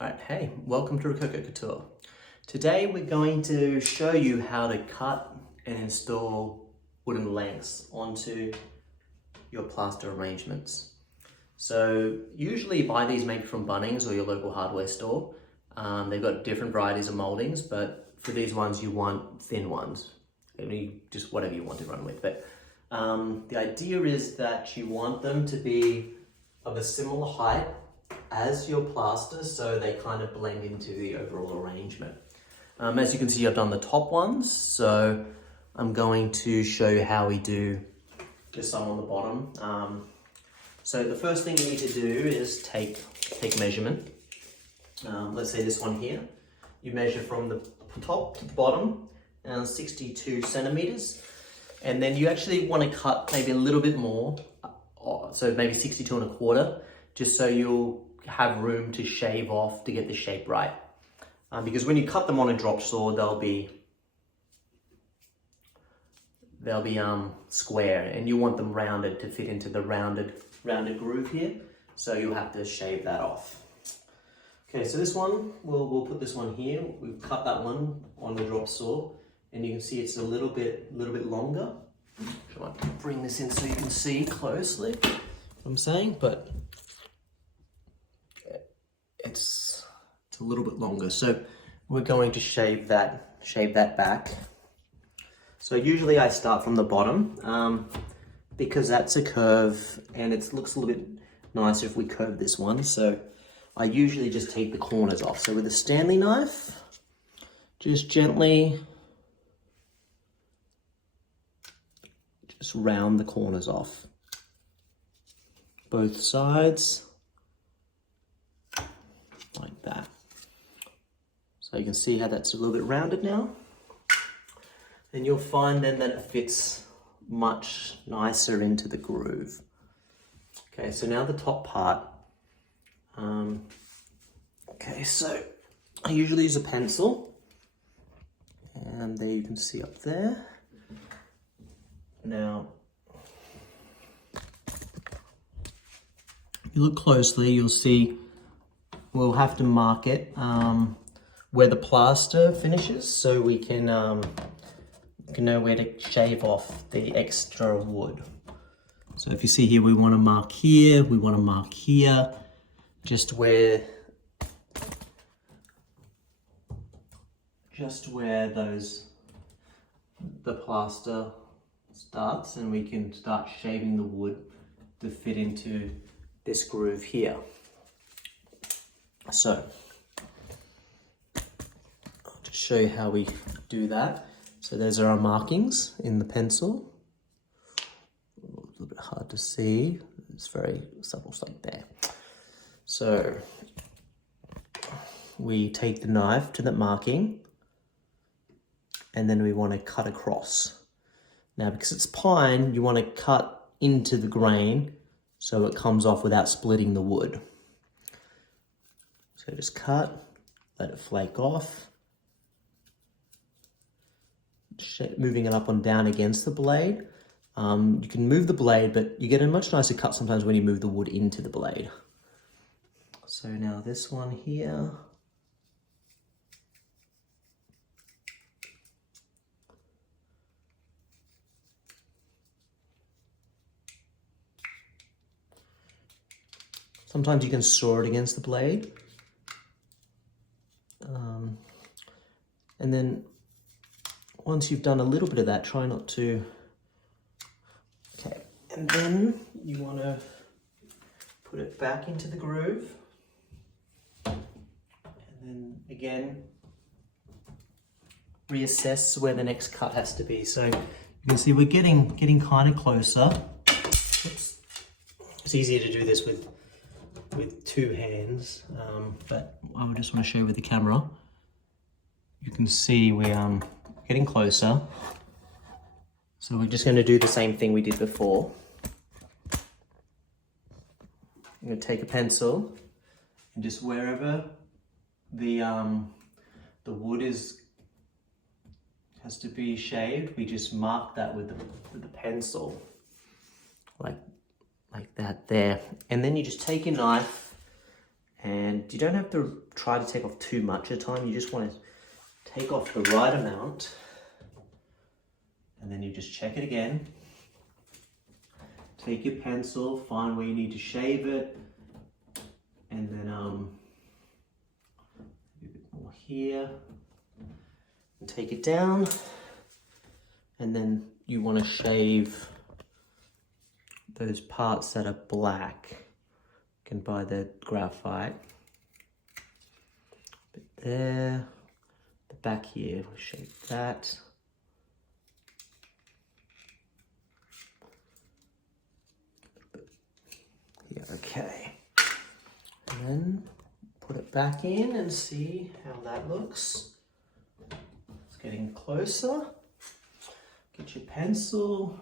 Alright, hey, welcome to Rococo Couture. Today we're going to show you how to cut and install wooden lengths onto your plaster arrangements. So usually you buy these maybe from Bunnings or your local hardware store. They've got different varieties of moldings, but for these ones you want thin ones. Just whatever you want to run with. But the idea is that you want them to be of a similar height as your plaster, so they kind of blend into the overall arrangement. As you can see, I've done the top ones, so I'm going to show you how we do just some on the bottom. So the first thing you need to do is take measurement. Let's say this one here. You measure from the top to the bottom, 62 centimeters, and then you actually want to cut maybe a little bit more, so maybe 62.25, just so you'll have room to shave off to get the shape right. Because when you cut them on a drop saw, they'll be square, and you want them rounded to fit into the rounded groove here. So you'll have to shave that off. Okay, so this one, we'll put this one here. We've cut that one on the drop saw, and you can see it's a little bit longer. I might bring this in so you can see closely what I'm saying, but it's a little bit longer. So we're going to shave that back. So usually I start from the bottom because that's a curve, and it looks a little bit nicer if we curve this one. So I usually just take the corners off. So with a Stanley knife, just gently just round the corners off, both sides, like that. So you can see how that's a little bit rounded now. And you'll find then that it fits much nicer into the groove. Okay, so now the top part. Okay, so I usually use a pencil, and there you can see up there. Now, if you look closely, you'll see we'll have to mark it where the plaster finishes, so we can know where to shave off the extra wood. So if you see here, we want to mark here, we want to mark here, just where the plaster starts, and we can start shaving the wood to fit into this groove here. So I'll just show you how we do that. So those are our markings in the pencil. A little bit hard to see. It's very subtle, like there. So we take the knife to the marking, and then we want to cut across. Now, because it's pine, you want to cut into the grain so it comes off without splitting the wood. So just cut, let it flake off, moving it up and down against the blade. You can move the blade, but you get a much nicer cut sometimes when you move the wood into the blade. So now this one here. Sometimes you can saw it against the blade. And then once you've done a little bit of that, try not to. Okay, and then you want to put it back into the groove. And then again, reassess where the next cut has to be. So you can see we're getting kind of closer. Oops. It's easier to do this with two hands, but I would just want to show you with the camera. You can see we're getting closer. So we're just going to do the same thing we did before. I'm going to take a pencil, and just wherever the wood has to be shaved, we just mark that with the pencil, like that there. And then you just take your knife and And you don't have to try to take off too much at a time. You just want to take off the right amount. And then you just check it again. Take your pencil, find where you need to shave it. And then a bit more here. And take it down. And then you want to shave those parts that are black. You can buy the graphite. But there, the back here, we'll shave that. Yeah, okay. And then put it back in and see how that looks. It's getting closer. Get your pencil.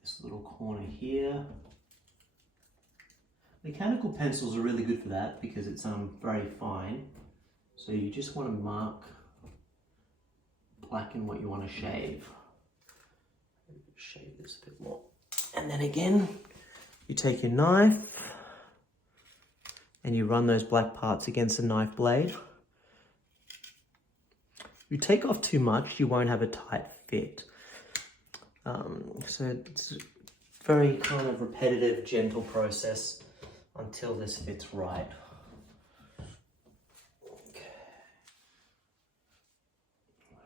This little corner here. Mechanical pencils are really good for that because it's very fine. So you just want to mark, blacken what you want to shave. Shave this a bit more. And then again, you take your knife and you run those black parts against the knife blade. If you take off too much, you won't have a tight fit. So it's a very kind of repetitive, gentle process until this fits right. Okay.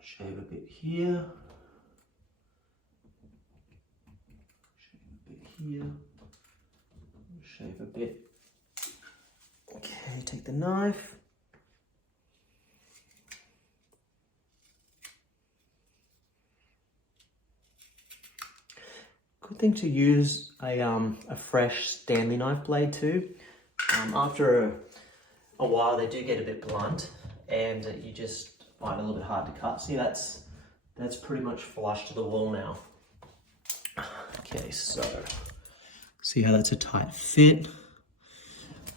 Shave a bit here. Shave a bit here. Shave a bit. Okay, take the knife. Good thing to use a fresh Stanley knife blade too. After a while they do get a bit blunt and you just find it a little bit hard to cut. See, that's pretty much flush to the wall now. Okay, so see how that's a tight fit.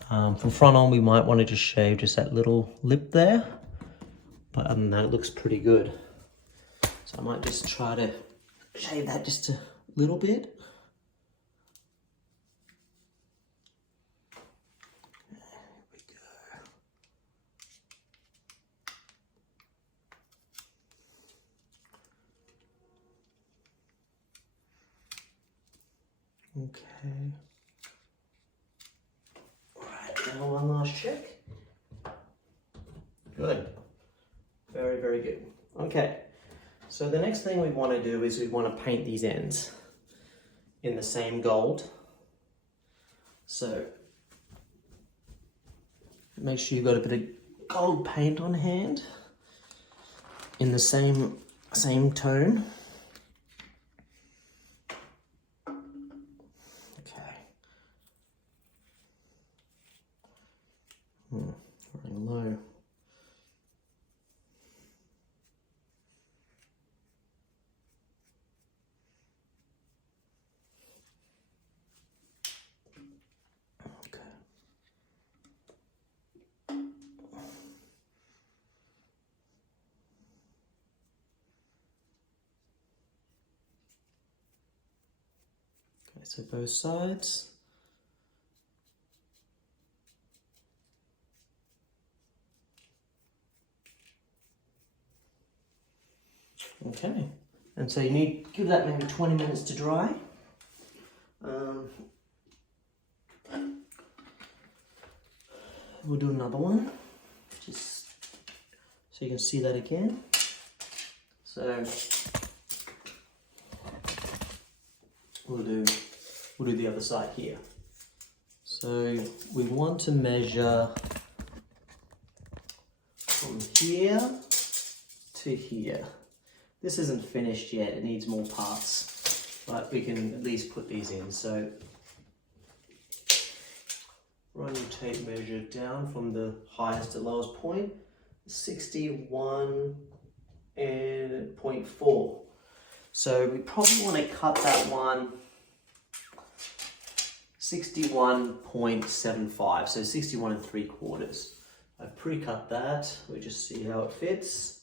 From front on we might want to just shave just that little lip there, but other than that it looks pretty good. So I might just try to shave that just a little bit. There we go. Okay. Now one last check. Good. Very, very good. Okay. So the next thing we want to do is we want to paint these ends in the same gold. So make sure you've got a bit of gold paint on hand in the same tone. Running low. Okay. Okay, so both sides. Okay, and so you need to give that maybe 20 minutes to dry. We'll do another one, just so you can see that again. So we'll do the other side here. So we want to measure from here to here. This isn't finished yet, it needs more parts, but we can at least put these in. So run your tape measure down from the highest to lowest point, 61.4. So we probably want to cut that one 61.75, so 61 3/4. I've pre-cut that, we just see how it fits.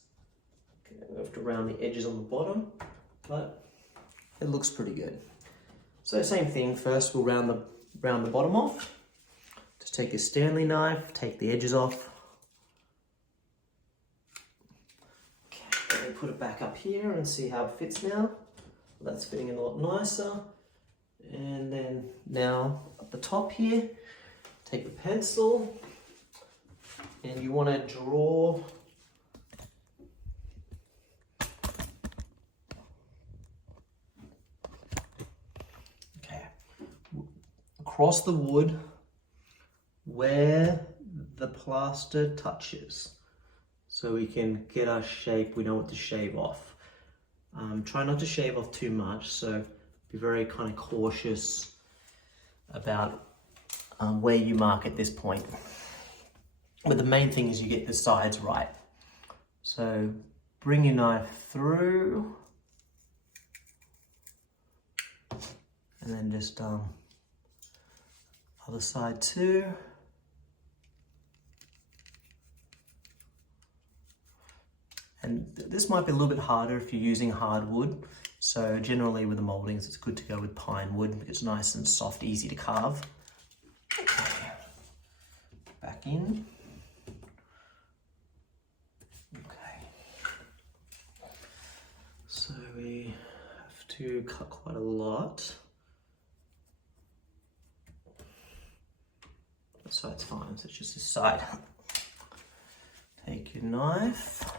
Okay, we have to round the edges on the bottom, but it looks pretty good. So same thing, first we'll round the bottom off. Just Just take your Stanley knife, take the edges off. Okay, put it back up here and see how it fits now. That's fitting in a lot nicer. And then now at the top here, take the pencil and you want to draw across the wood where the plaster touches, so we can get our shape. We know what to shave off. Try not to shave off too much, so be very kind of cautious about where you mark at this point. But the main thing is you get the sides right. So bring your knife through and then just other side too. And this might be a little bit harder if you're using hardwood. So generally with the moldings, it's good to go with pine wood because it's nice and soft, easy to carve. Okay. Back in. Okay. So we have to cut quite a lot. The side's fine, so it's just this side. Take your knife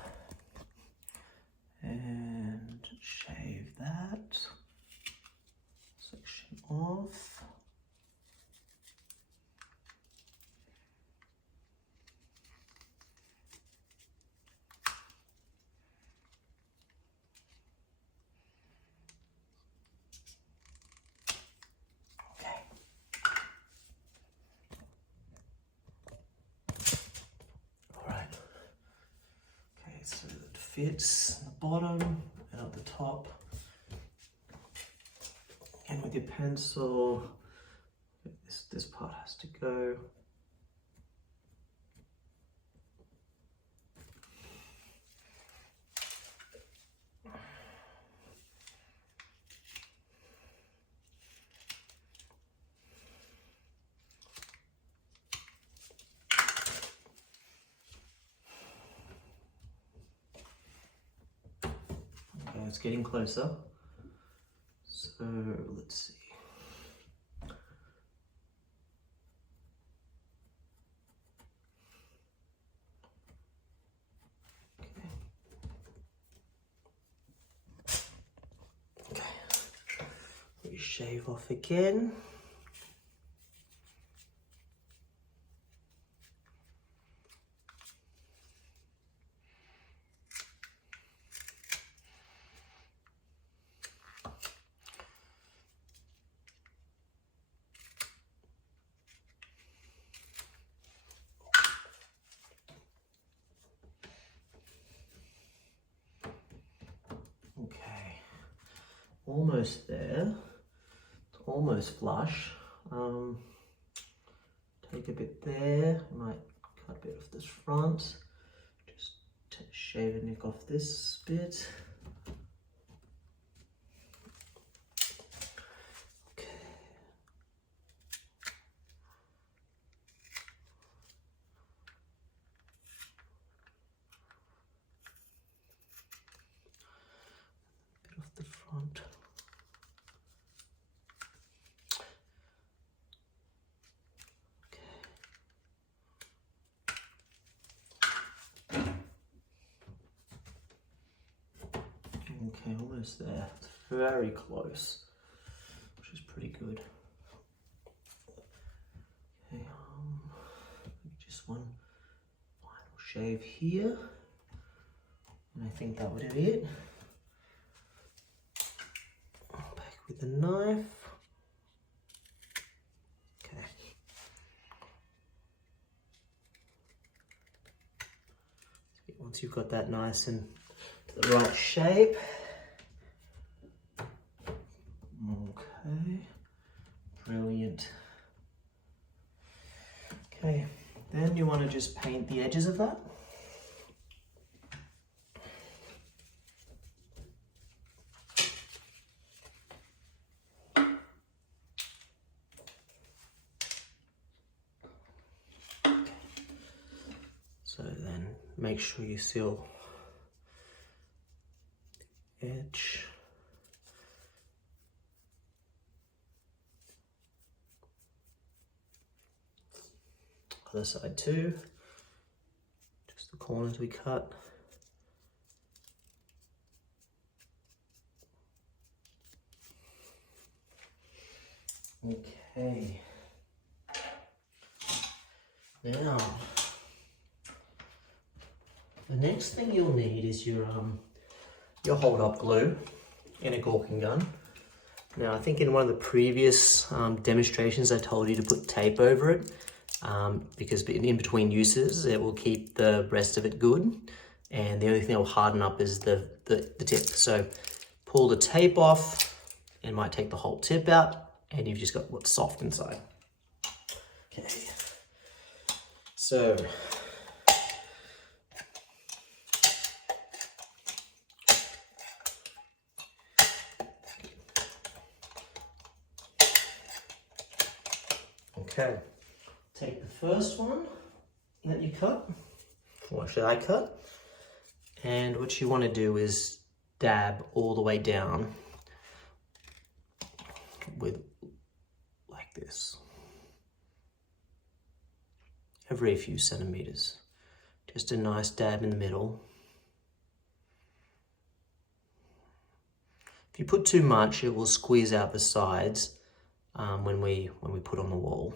and shave that section off. Okay. All right. Okay, so it fits the bottom and at the top. And with your pencil, this part has to go. Okay, it's getting closer. So let's see. Okay. We shave off again. Okay, almost there. It's almost flush. Take a bit there. You might cut a bit of this front. Just shave and nick off this bit. Okay. Bit off the front. Okay, almost there. It's very close, which is pretty good. Okay, just one final shave here, and I think that would be it. Back with the knife. Okay. Once you've got that nice and to the right shape. Okay, brilliant. Okay, then you want to just paint the edges of that. So then make sure you seal the edge. Other side too, just the corners we cut. Okay. Now, the next thing you'll need is your hold up glue and a caulking gun. Now, I think in one of the previous demonstrations, I told you to put tape over it because in between uses, it will keep the rest of it good. And the only thing that will harden up is the tip. So pull the tape off, and might take the whole tip out, and you've just got what's soft inside. Okay. So okay, take the first one that you cut, or actually I cut, and what you want to do is dab all the way down with like this, every few centimeters. Just a nice dab in the middle. If you put too much, it will squeeze out the sides when we put on the wall.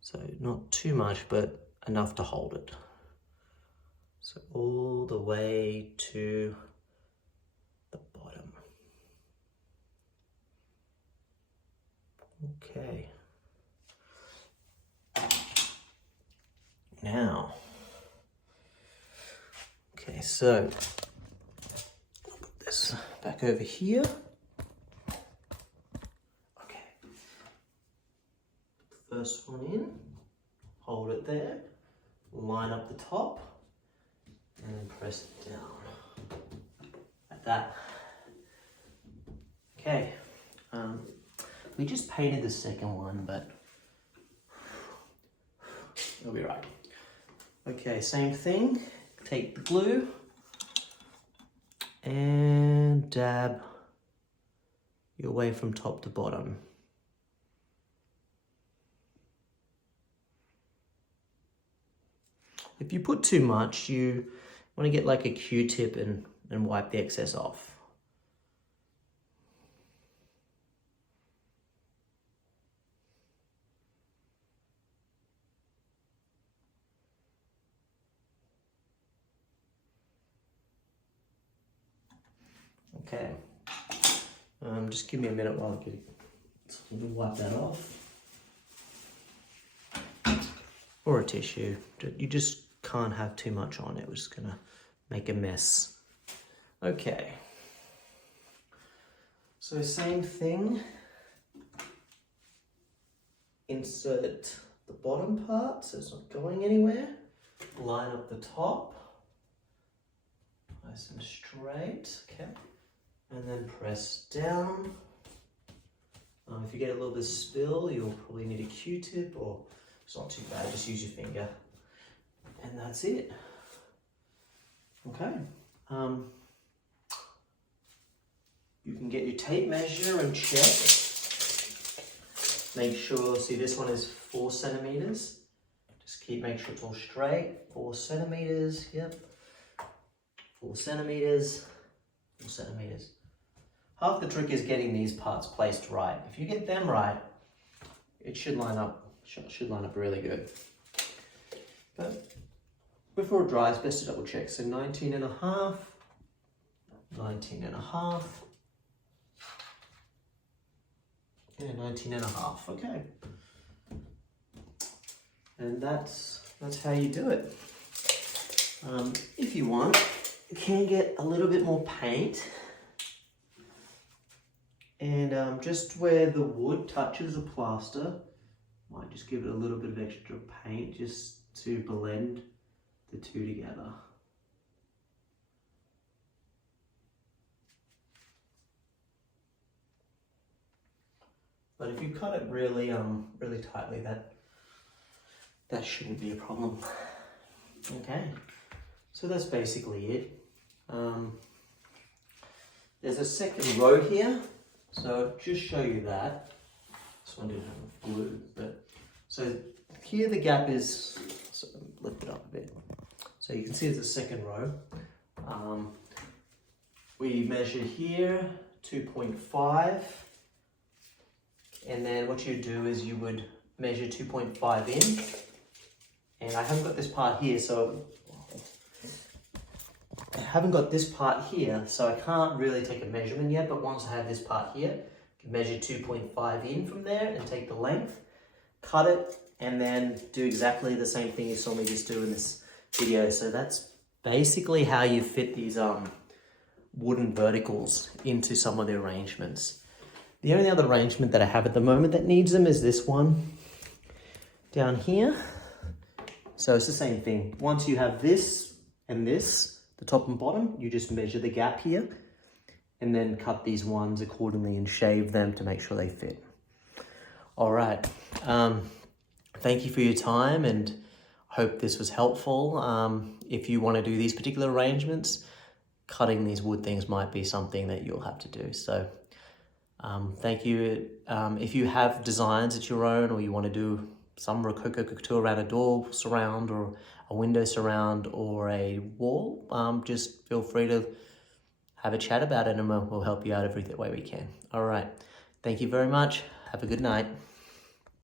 So not too much, but enough to hold it. So all the way to the bottom. Okay. Now, okay, so I'll put this back over here. Okay. First one in, hold it there, line up the top, and then press it down like that. Okay, we just painted the second one, but it'll be right. Okay, same thing. Take the glue and dab your way from top to bottom. If you put too much, you want to get like a Q-tip and wipe the excess off. Okay, just give me a minute while I get to wipe that off. Or a tissue. You just can't have too much on it. We're just gonna make a mess. Okay. So same thing. Insert the bottom part so it's not going anywhere. Line up the top. Nice and straight. Okay. And then press down. If you get a little bit of spill, you'll probably need a Q-tip, or it's not too bad, just use your finger. And that's it. Okay. You can get your tape measure and check. Make sure, see this one is 4 centimeters. Just make sure it's all straight. 4 centimeters, yep. 4 centimeters, 4 centimeters. Half the trick is getting these parts placed right. If you get them right, it should line up really good. But before it dries, best to double check. So 19 and a half, 19 and a half, and 19 and a half, okay. And that's how you do it. If you want, you can get a little bit more paint. And just where the wood touches the plaster, might just give it a little bit of extra paint just to blend the two together. But if you cut it really tightly, that shouldn't be a problem. Okay, so that's basically it. There's a second row here, so I'll just show you that. This one didn't have glue, but so here the gap is, so lift it up a bit. So you can see it's a second row. We measure here 2.5, and then what you do is you would measure 2.5 in, and I haven't got this part here, so I can't really take a measurement yet, but once I have this part here, I can measure 2.5 in from there and take the length, cut it, and then do exactly the same thing you saw me just do in this video. So that's basically how you fit these wooden verticals into some of the arrangements. The only other arrangement that I have at the moment that needs them is this one down here. So it's the same thing. Once you have this and this, the top and bottom, you just measure the gap here and then cut these ones accordingly and shave them to make sure they fit. All right. Thank you for your time, and hope this was helpful. If you want to do these particular arrangements, cutting these wood things might be something that you'll have to do. So thank you. If you have designs at your own, or you want to do some rococo couture around a door surround or a window surround or a wall, just feel free to have a chat about it, and we'll help you out every way we can. All right. Thank you very much. Have a good night.